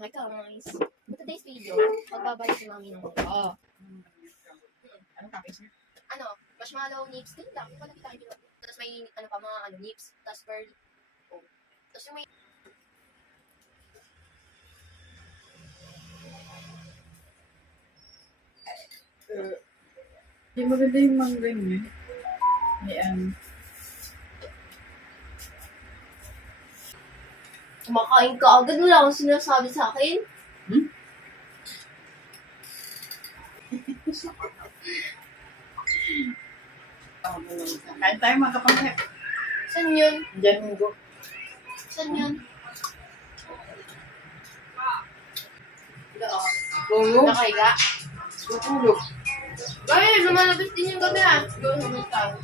Hi guys! For today's video, magbabalik si mami ng mga. Anong toppings niya? Marshmallow nips. Ganun lang. Wala kita kayo. Tapos may mga nips. Tapos pearl. Oh. Tapos yung may... Hindi maganda yung mangga niya. Ayan. Kumakain ka agad. Wala akong sinasabi sa akin. Kain tayo mga kapangkep. Saan yun? Diyan munggo. Saan yun? Tulog. Nakahiga. Tutulog. Ay, lumalabas din yung gabi ah. Gawin mo tayo.